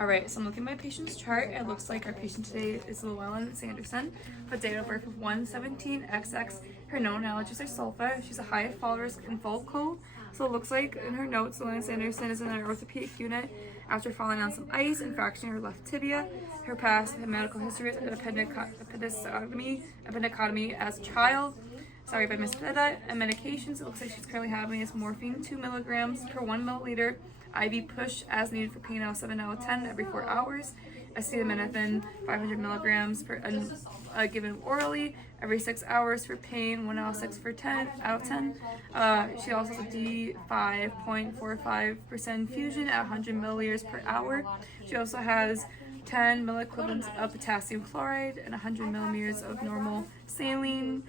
All right, so I'm looking at my patient's chart. It looks like our patient today is Llewellyn Sanderson, with date of birth of 1/17/XX. Her known allergies are sulfa. She's a high fall risk and fall cold. So it looks like in her notes, Llewellyn Sanderson is in an orthopedic unit after falling on some ice and fracturing her left tibia. Her past medical history is an appendicotomy as a child. Sorry if I misread that. And medications, it looks like she's currently having is morphine 2 milligrams per 1 milliliter, IV push as needed for pain out of 7 out of 10 every 4 hours, acetaminophen 500 milligrams per given orally every 6 hours for pain, 1 out of 6 for 10 out of 10. She also has a D5.45% infusion at 100 milliliters per hour. She also has 10 milliequivalents of potassium chloride and 100 millimeters of normal saline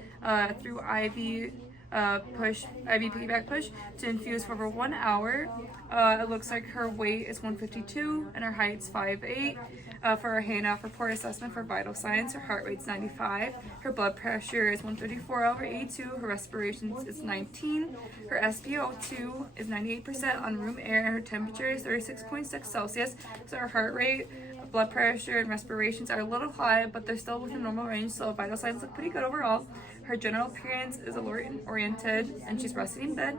through IV piggyback push to infuse for over 1 hour. It looks like her weight is 152 and her height's 5'8". For her Hanover report assessment for vital signs, her heart rate's 95. Her blood pressure is 134/82. Her respiration is 19. Her SpO2 is 98% on room air, and her temperature is 36.6 Celsius. So her heart rate, blood pressure, and respirations are a little high, but they're still within normal range, so vital signs look pretty good overall. Her general appearance is alert-oriented, and she's resting in bed.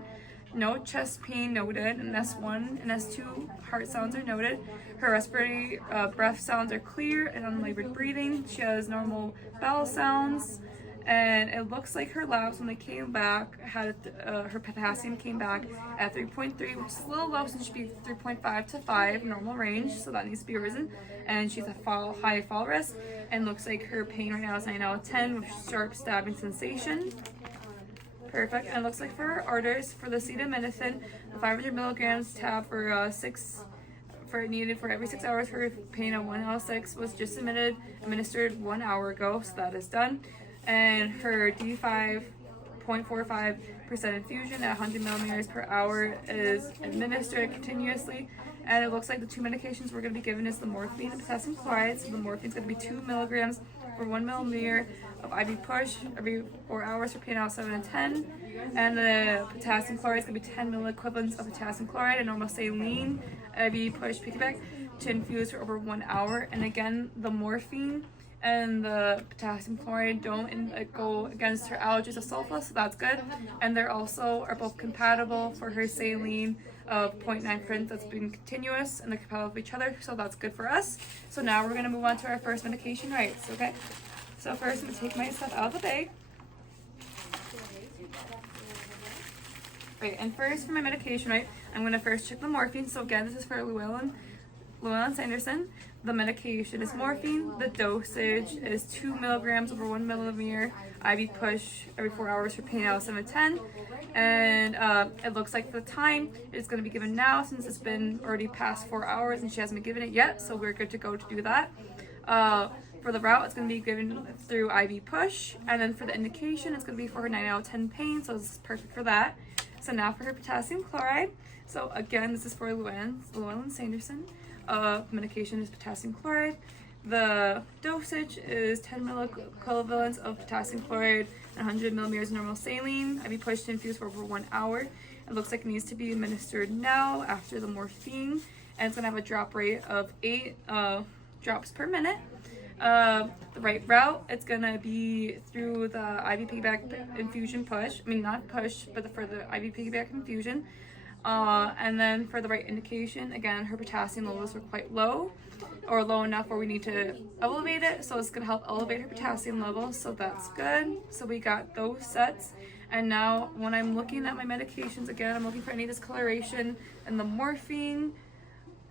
No chest pain noted, and S1 and S2 heart sounds are noted. Her respiratory breath sounds are clear and unlabored breathing. She has normal bowel sounds, and it looks like her labs, when they came back, had her potassium came back at 3.3, which is a little low, since it should be 3.5 to 5 normal range, so that needs to be risen. And she's a high fall risk, and looks like her pain right now is 9 out of 10 with sharp stabbing sensation. Perfect. And it looks like for her orders, for the acetaminophen, the 500 milligrams tab for needed for every 6 hours for pain of 1 out of 6 was just administered 1 hour ago, so that is done. And her D5.45% infusion at 100 millimeters per hour is administered continuously. And it looks like the 2 medications we're going to be given is the morphine and potassium chloride. So the morphine is going to be 2 milligrams for 1 millimeter of IV push every 4 hours for pain out of 7 and 10. And the potassium chloride is going to be 10 milliequivalents of potassium chloride and normal saline IV push piggyback to infuse for over 1 hour. And again, the morphine and the potassium chloride don't go against her allergies of sulfa, so that's good. And they're also are both compatible for her saline of 0.9% that's been continuous, and they're compatible with each other, so that's good for us. So now we're going to move on to our first medication rights, okay? So first, I'm going to take my stuff out of the bag. Right, and first for my medication, right, I'm going to first check the morphine. So again, this is for Llewellyn Sanderson. The medication is morphine. The dosage is 2 milligrams over 1 millimeter IV push every 4 hours for pain out of 7 to 10. And it looks like the time is going to be given now, since it's been already past 4 hours and she hasn't been given it yet, so we're good to go to do that. For the route, it's going to be given through IV push, and then for the indication, it's going to be for her 9 out of 10 pain, so this is perfect for that. So now for her potassium chloride. So again, this is for Llewellyn Sanderson. Medication is potassium chloride. The dosage is 10 milliequivalents of potassium chloride and 100 millimeters of normal saline. IV pushed to infuse for over 1 hour. It looks like it needs to be administered now after the morphine, and it's going to have a drop rate of 8 drops per minute. The right route, it's going to be through the IV piggyback infusion push. I mean, not push, but for the IV piggyback infusion. And then for the right indication, again, her potassium levels were quite low, or low enough where we need to elevate it. So it's going to help elevate her potassium levels. So that's good. So we got those sets. And now when I'm looking at my medications, again, I'm looking for any discoloration in the morphine.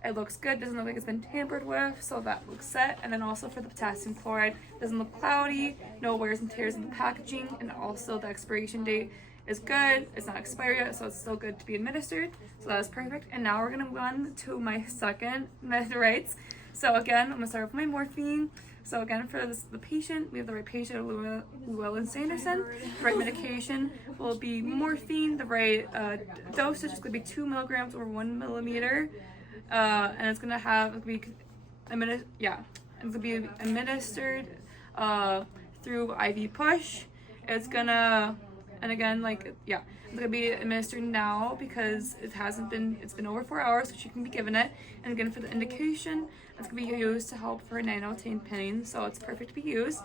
It looks good, doesn't look like it's been tampered with, so that looks set. And then also for the potassium chloride, doesn't look cloudy, no wears and tears in the packaging, and also the expiration date is good. It's not expired yet, so it's still good to be administered. So that is perfect. And now we're gonna move on to my second med rights. So again, I'm gonna start with my morphine. So again, for the patient, we have the right patient, Llewellyn Sanderson. The right medication will be morphine. The right dosage is gonna be 2 milligrams over 1 millimeter. And it's gonna be administered through IV push. It's gonna And again, like, yeah, it's gonna be administered now because it's been over 4 hours, so she can be given it. And again, for the indication, it's gonna be used to help for 9/10 pain, so it's perfect to be used.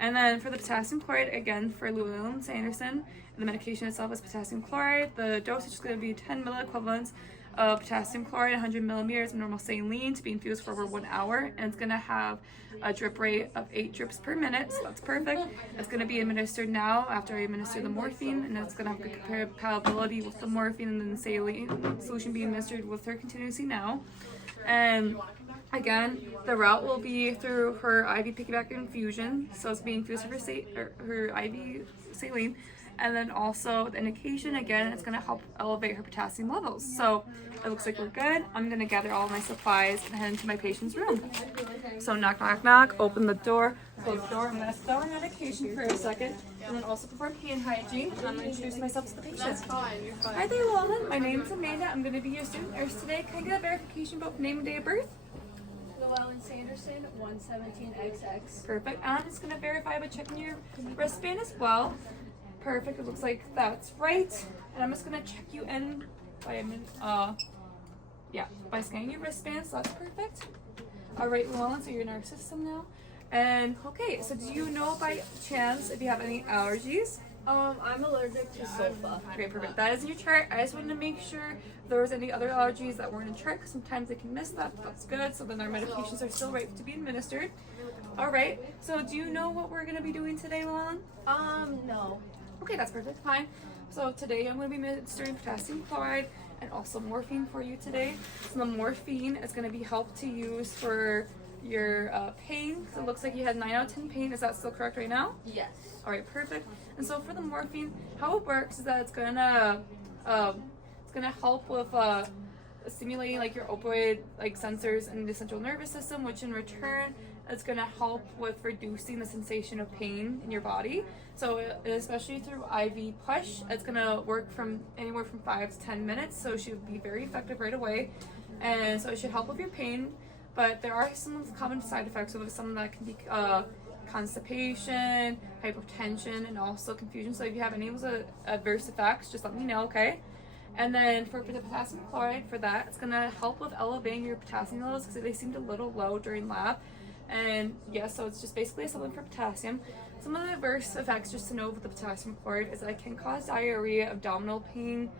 And then for the potassium chloride, again, for Llewellyn Sanderson, the medication itself is potassium chloride. The dosage is going to be 10 milliequivalents of potassium chloride, 100 millimeters of normal saline to be infused for over 1 hour. And it's going to have a drip rate of 8 drips per minute, so that's perfect. It's going to be administered now after I administer the morphine, and it's going to have good compatibility with the morphine and then the saline solution being administered with her continuously now. And again, the route will be through her IV piggyback infusion, so it's being infused with her IV saline, and then also the indication, again, it's going to help elevate her potassium levels. So it looks like we're good. I'm going to gather all my supplies and head into my patient's room. So knock, knock, knock, open the door, close the door. I'm going to store her medication for a second, and then also perform hand hygiene, and I'm going to introduce myself to the patient. That's fine, you're fine. Hi there, Llewellyn. My name is Amanda. I'm going to be your student nurse today. Can I get a verification about name and date of birth? Llewellyn Sanderson, 117XX. Perfect. I'm just going to verify by checking your wristband as well. Perfect. It looks like that's right. And I'm just going to check you in by by scanning your wristband, so that's perfect. All right, Llewellyn, so you're in our system now. And okay, so do you know by chance if you have any allergies? I'm allergic to sulfa. Okay, perfect. That is in your chart. I just wanted to make sure if there was any other allergies that weren't in chart, because sometimes they can miss that. That's good. So then our medications are still right to be administered. All right. So do you know what we're going to be doing today, Llewellyn? No. Okay, that's perfect. Fine. So today I'm going to be administering potassium chloride and also morphine for you today. So the morphine is going to be helped to use for your pain. So it looks like you had 9/10 pain. Is that still correct right now? Yes. All right, perfect. And so for the morphine, how it works is that it's gonna help with stimulating like your opioid like sensors in the central nervous system, which in return is gonna help with reducing the sensation of pain in your body. So especially through IV push, it's gonna work from anywhere from 5 to 10 minutes. So it should be very effective right away, and so it should help with your pain. But there are some common side effects of some that can be constipation, hypertension, and also confusion. So if you have any of those adverse effects, just let me know, okay? And then for the potassium chloride, for that, it's going to help with elevating your potassium levels because they seemed a little low during lab. And yeah, so it's just basically a supplement for potassium. Some of the adverse effects, just to know with the potassium chloride, is that it can cause diarrhea, abdominal pain,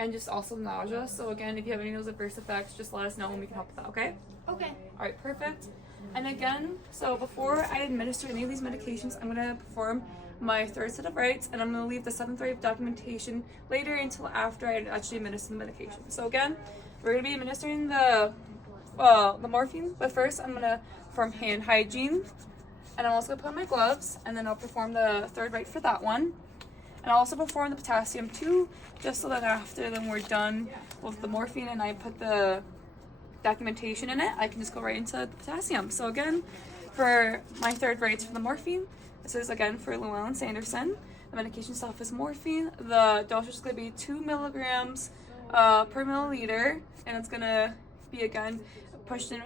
and just also nausea. So again, if you have any of those adverse effects, just let us know and we can help with that, okay? Okay. All right, perfect. And again, so before I administer any of these medications, I'm going to perform my third set of rites, and I'm going to leave the seventh rite of documentation later until after I actually administer the medication. So again, we're going to be administering the morphine, but first I'm going to perform hand hygiene, and I'm also going to put on my gloves, and then I'll perform the third rite for that one. And I'll also perform the potassium too, just so that after then we're done with the morphine and I put the documentation in it, I can just go right into the potassium. So again, for my third rites for the morphine, this is again for Llewellyn Sanderson. The medication itself is morphine. The dosage is going to be 2 milligrams per milliliter, and it's going to be again pushed in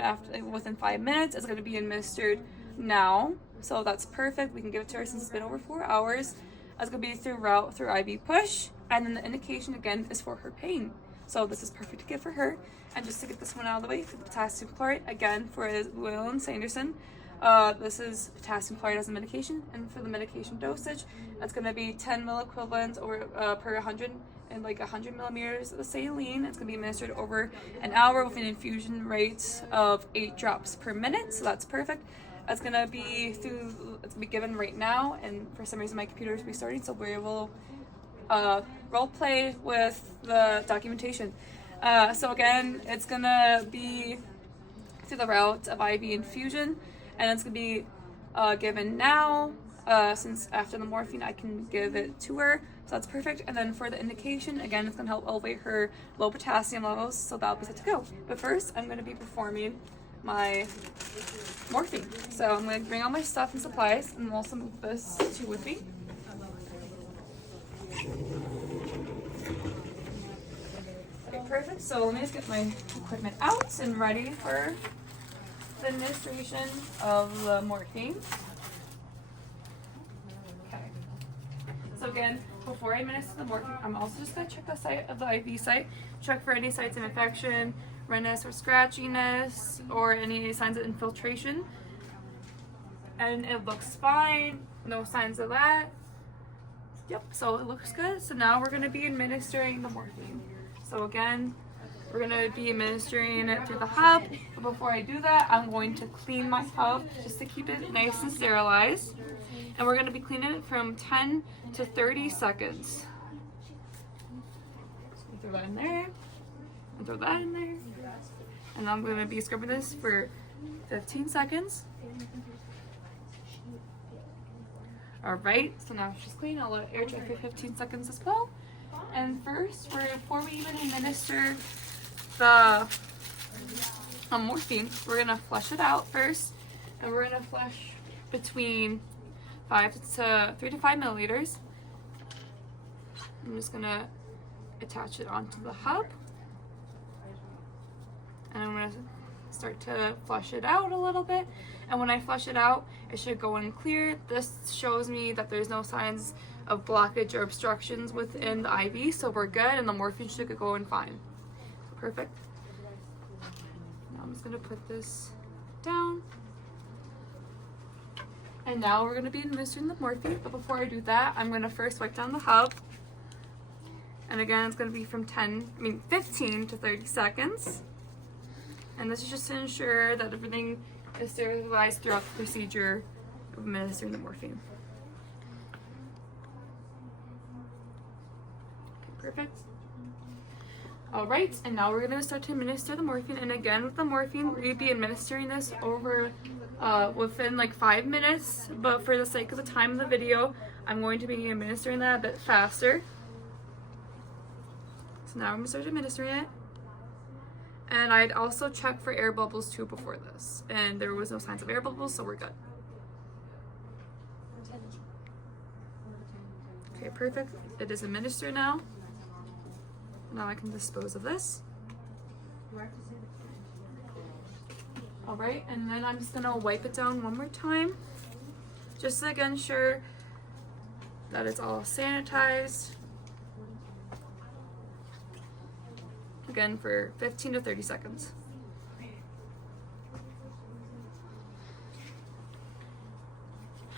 within 5 minutes. It's going to be administered now, so that's perfect. We can give it to her since it's been over 4 hours. It's going to be through IV push, and then the indication again is for her pain. So this is perfect to give for her. And just to get this one out of the way, for the potassium chloride, again for Llewellyn Sanderson, this is potassium chloride as a medication, and for the medication dosage, that's going to be 10 milliequivalents per 100 and like 100 millimeters of saline. It's going to be administered over an hour with an infusion rate of 8 drops per minute. So that's perfect. It's going to be given right now, and for some reason my computer is restarting, so we will role play with the documentation. So again, it's gonna be through the route of IV infusion, and it's gonna be given now, since after the morphine I can give it to her, so that's perfect. And then for the indication, again, it's gonna help elevate her low potassium levels, so that'll be set to go. But first, I'm gonna be performing my morphine. So I'm gonna bring all my stuff and supplies, and also move this to with me. Okay, perfect. So let me just get my equipment out and ready for the administration of the morphine. Okay. So again, before I administer the morphine, I'm also just going to check the site of the IV site, check for any sites of infection, redness or scratchiness, or any signs of infiltration. And it looks fine, no signs of that. Yep, so it looks good. So now we're going to be administering the morphine. So again, we're going to be administering it through the hub. But before I do that, I'm going to clean my hub just to keep it nice and sterilized. And we're going to be cleaning it from 10 to 30 seconds. So throw that in there, and throw that in there. And I'm going to be scrubbing this for 15 seconds. Alright, so now it's just clean. I'll let it air dry for 15 seconds as well. And first, before we even administer the morphine, we're going to flush it out first. And we're going to flush between 3 to 5 milliliters. I'm just going to attach it onto the hub. And I'm going to start to flush it out a little bit. And when I flush it out, it should go in clear. This shows me that there's no signs of blockage or obstructions within the IV, so we're good, and the morphine should go in fine. Perfect. Now I'm just going to put this down. And now we're going to be administering the morphine, but before I do that, I'm going to first wipe down the hub. And again, it's going to be from 15 to 30 seconds. And this is just to ensure that everything is sterilized throughout the procedure of administering the morphine. Okay, perfect. Alright, and now we're going to start to administer the morphine. And again, with the morphine, we'd be administering this over within like 5 minutes. But for the sake of the time of the video, I'm going to be administering that a bit faster. So now I'm going to start administering it. And I'd also check for air bubbles too before this. And there was no signs of air bubbles, so we're good. Okay, perfect. It is administered now. Now I can dispose of this. Alright, and then I'm just gonna wipe it down one more time. Just to again ensure that it's all sanitized. Again for 15 to 30 seconds.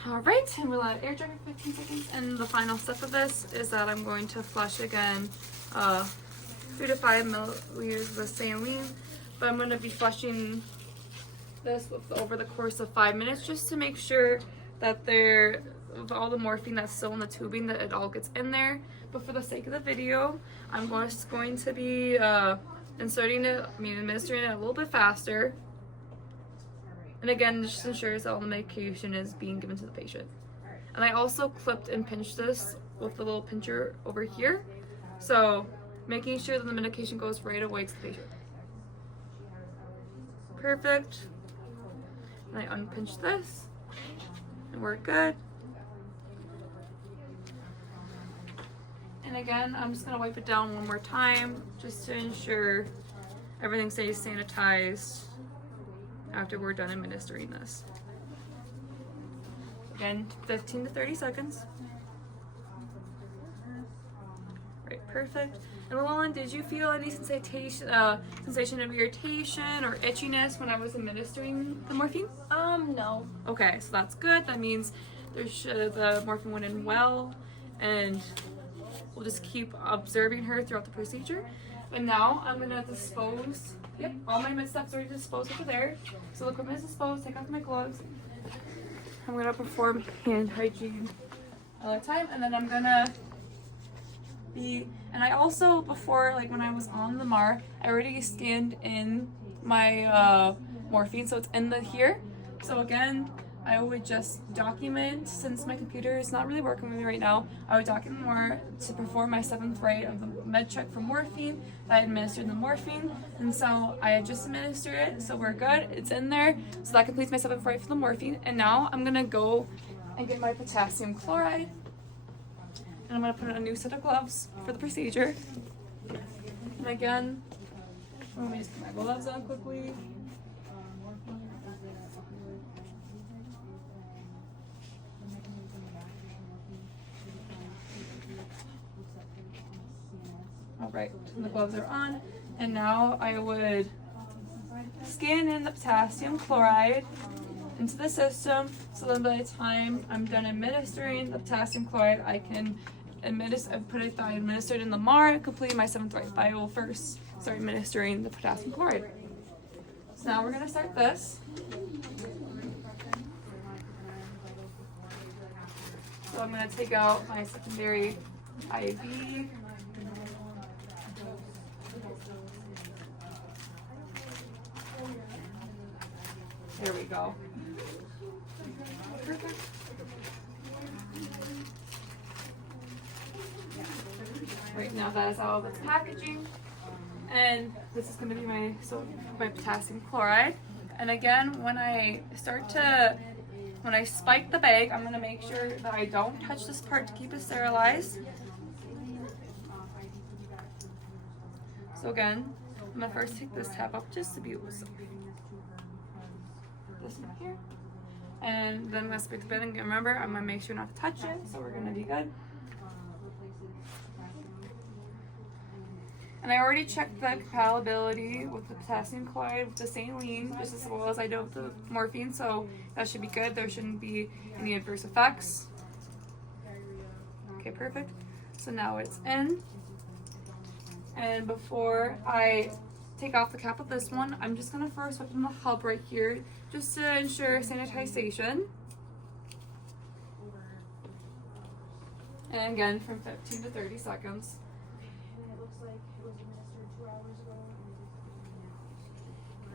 Alright, and we'll let it air dry for 15 seconds. And the final step of this is that I'm going to flush again 3 to 5 milliliters of saline. But I'm going to be flushing this over the course of 5 minutes just to make sure that all the morphine that's still in the tubing, that it all gets in there. But for the sake of the video, I'm just going to be administering it a little bit faster. And again, this just ensures that all the medication is being given to the patient. And I also clipped and pinched this with the little pincher over here. So making sure that the medication goes right away to the patient. Perfect. And I unpinch this. And we're good. And again, I'm just going to wipe it down one more time just to ensure everything stays sanitized after we're done administering this. Again, 15 to 30 seconds. Right, perfect. And Llewellyn, did you feel any sensation of irritation or itchiness when I was administering the morphine? No. Okay, so that's good. That means the morphine went in well, and we'll just keep observing her throughout the procedure. But now I'm gonna dispose. Yep, all my med stuff's already disposed over there. So the equipment is disposed. Take off my gloves. I'm gonna perform hand hygiene another time, and then I'm gonna be. And I also, before, like when I was on the MAR, I already scanned in my morphine, so it's in here. So again, I would just document, since my computer is not really working with me right now, I would document more to perform my 7th rate of the med check for morphine, that I administered the morphine, and so I just administered it, so we're good, it's in there, so that completes my 7th rate for the morphine. And now I'm gonna go and get my potassium chloride, and I'm gonna put on a new set of gloves for the procedure. And again, let me just put my gloves on quickly. and the gloves are on. And now I would scan in the potassium chloride into the system, so then by the time I'm done administering the potassium chloride, I can put it that I administered in the MAR, completing my 7th right. But I will first start administering the potassium chloride. So now we're gonna start this. So I'm gonna take out my secondary IV. There we go. Perfect. Right now that is all of its packaging. And this is going to be my potassium chloride. And again, when I spike the bag, I'm going to make sure that I don't touch this part to keep it sterilized. So again, I'm going to first take this tab up just to be able to soak. This one here. And then I'm going to spike the bag. And remember, I'm going to make sure not to touch it, so we're going to be good. And I already checked the compatibility with the potassium chloride with the saline, just as well as I did with the morphine, so that should be good. There shouldn't be any adverse effects. Okay, perfect. So now it's in. And before I take off the cap of this one, I'm just gonna first wipe on the hub right here, just to ensure sanitization. And again, from 15 to 30 seconds.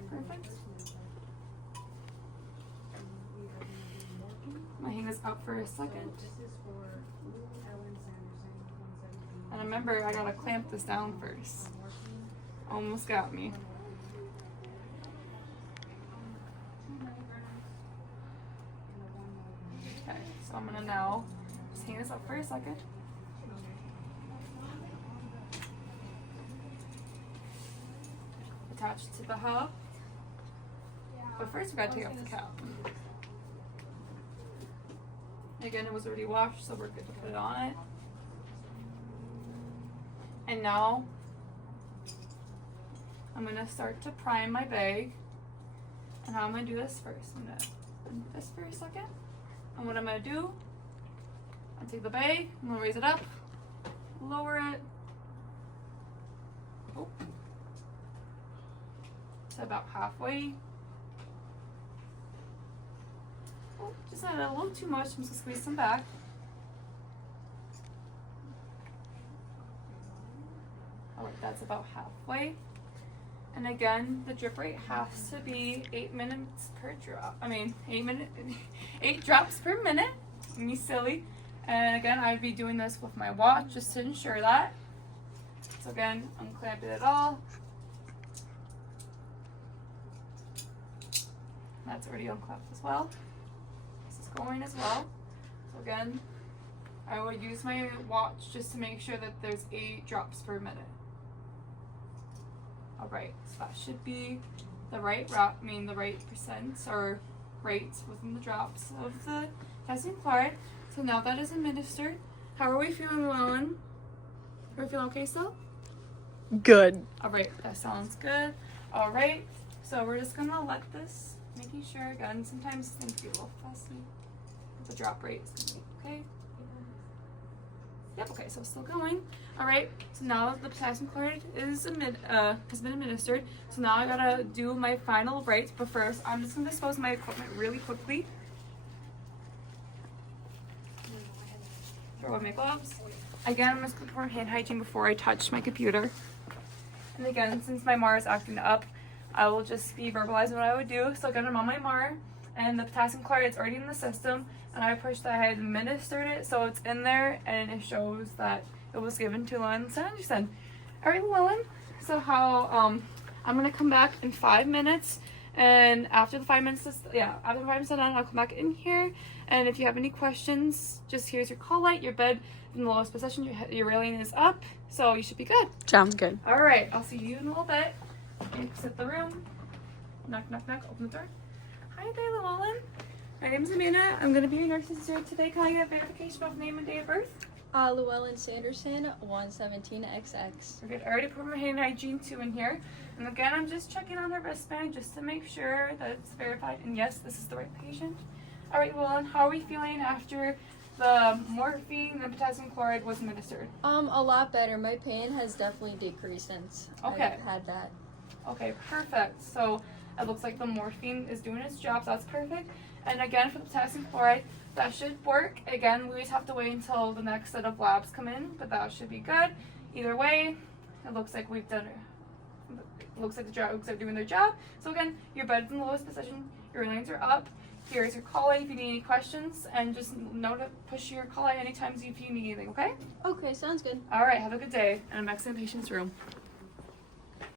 Perfect. My hand is up for a second. And remember, I gotta clamp this down first. Almost got me. Okay, so I'm gonna now just hang this up for a second. Attach it to the hub. But first we gotta take off the cap. Again, it was already washed, so we're good to put it on it. And now I'm gonna start to prime my bag. And how I'm gonna do this first. I'm gonna do this for a second. And what I'm gonna do, I'll take the bag, I'm gonna raise it up, lower it. Oh. To about halfway. Oh, just added a little too much. I'm just gonna squeeze some back. Alright, that's about halfway. And again, the drip rate has to be 8 minutes per drop. 8 drops per minute. Me silly. And again, I'd be doing this with my watch just to ensure that. So again, unclamping it all. That's already unclamped as well. This is going as well. So again, I would use my watch just to make sure that there's 8 drops per minute. Alright, so that should be the right the right percent or rates within the drops of the potassium chloride. So now that is administered, how are we feeling, Llewellyn? Are we feeling okay still? Good. Alright, that sounds good. Alright, so we're just gonna let this, making sure again, sometimes things get a little fussy. The drop rate is gonna be okay. Yep, okay, so it's still going. Alright, so now the potassium chloride has been administered. So now I gotta do my final rates, but first I'm just gonna dispose of my equipment really quickly. Throw away my gloves. Again, I'm just gonna perform hand hygiene before I touch my computer. And again, since my MAR is acting up, I will just be verbalizing what I would do. So again, I'm on my MAR, and the potassium chloride is already in the system, and I pushed that I had administered it, so it's in there, and it shows that it was given to Llewellyn Sanderson. Alright, Llewellyn, so I'm gonna come back in 5 minutes, and after the 5 minutes is done, I'll come back in here, and if you have any questions, just here's your call light, your bed in the lowest position, your railing is up, so you should be good. Sounds good. Alright, I'll see you in a little bit. Exit the room. Knock, knock, knock, open the door. Hi there, Llewellyn. My name is Amanda. I'm going to be your nurse assistant today. Can I get a verification of name and date of birth? Llewellyn Sanderson, 117XX. We're good. I already put my hand hygiene 2 in here. And again, I'm just checking on the wristband just to make sure that it's verified. And yes, this is the right patient. All right, Llewellyn, how are we feeling after the morphine and potassium chloride was administered? A lot better. My pain has definitely decreased since Okay. I've had that. Okay, perfect. So it looks like the morphine is doing its job, so that's perfect. And again, for the potassium chloride, that should work. Again, we always have to wait until the next set of labs come in, but that should be good. Either way, it looks like we've done it. It looks like the drugs are doing their job. So again, your bed's in the lowest position, your lines are up. Here's your call if you need any questions, and just know to push your call anytime if you need anything, okay? Okay, sounds good. All right, have a good day, and I'm back in the patient's room.